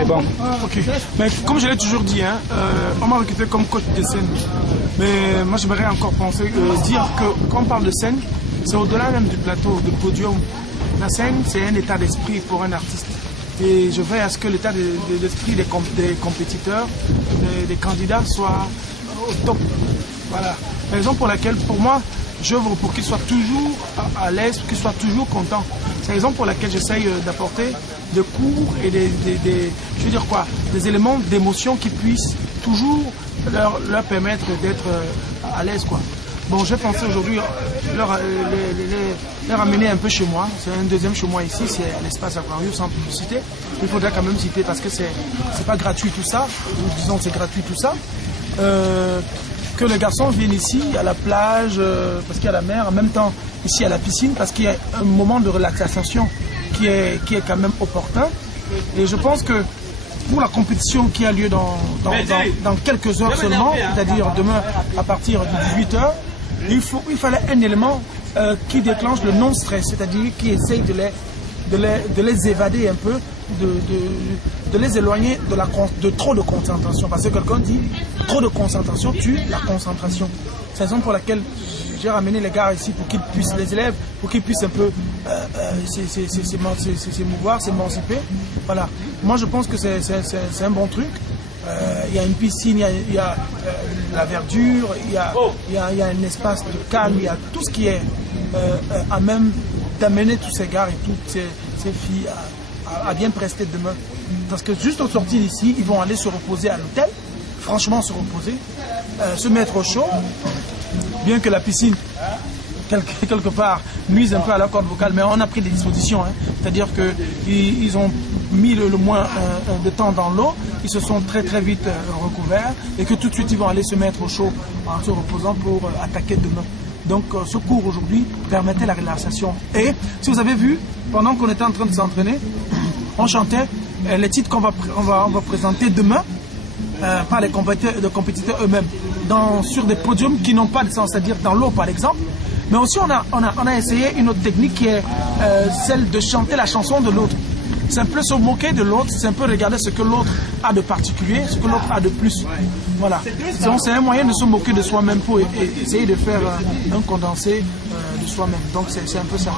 c'est bon. Ok. Mais comme je l'ai toujours dit, hein, on m'a recruté comme coach de scène. Mais moi, j'aimerais encore dire que quand on parle de scène, c'est au-delà même du plateau, du podium. La scène, c'est un état d'esprit pour un artiste. Et je veille à ce que l'état d'esprit des compétiteurs, des candidats soit au top. Voilà. La raison pour laquelle, pour moi, j'œuvre pour qu'ils soient toujours à l'aise, qu'ils soient toujours contents. C'est la raison pour laquelle j'essaye d'apporter des cours et je veux dire quoi, des éléments d'émotion qui puissent toujours leur permettre d'être à l'aise, quoi. Bon, j'ai pensé aujourd'hui leur amener un peu chez moi. C'est un deuxième chez moi ici, c'est à l'espace Aquarius sans publicité. Il faudrait quand même citer parce que c'est pas gratuit tout ça. Nous disons c'est gratuit tout ça. Que les garçons viennent ici à la plage parce qu'il y a la mer, en même temps ici à la piscine parce qu'il y a un moment de relaxation qui est quand même opportun. Et je pense que pour la compétition qui a lieu dans quelques heures seulement, c'est-à-dire demain à partir de 18h, il fallait un élément qui déclenche le non-stress, c'est-à-dire qui essaye de les évader un peu, de les éloigner de trop de concentration. Parce que quelqu'un dit trop de concentration tue la concentration. C'est la raison pour laquelle j'ai ramené les gars ici pour qu'ils puissent, les élèves, pour qu'ils puissent un peu s'émouvoir, s'émanciper. Voilà. Moi je pense que c'est un bon truc. Il y a une piscine, il y a la verdure, il y a un espace de calme, il y a tout ce qui est à même d'amener tous ces gars et toutes ces filles à bien prester demain. Parce que juste au sortir d'ici, ils vont aller se reposer à l'hôtel, franchement se reposer, se mettre au chaud, bien que la piscine, quelque part, nuise un peu à la corde vocale, mais on a pris des dispositions, hein. C'est-à-dire qu'ils ont mis le moins de temps dans l'eau, ils se sont très vite recouverts et que tout de suite ils vont aller se mettre au chaud en se reposant pour attaquer demain. Donc ce cours aujourd'hui permettait la relaxation. Et si vous avez vu, pendant qu'on était en train de s'entraîner, on chantait les titres qu'on va présenter demain par les compétiteurs eux-mêmes sur des podiums qui n'ont pas de sens, c'est-à-dire dans l'eau par exemple. Mais aussi on a essayé une autre technique qui est celle de chanter la chanson de l'autre. C'est un peu se moquer de l'autre, c'est un peu regarder ce que l'autre a de particulier, ce que l'autre a de plus. Voilà. C'est un moyen de se moquer de soi-même pour essayer de faire un condensé de soi-même. Donc c'est un peu ça.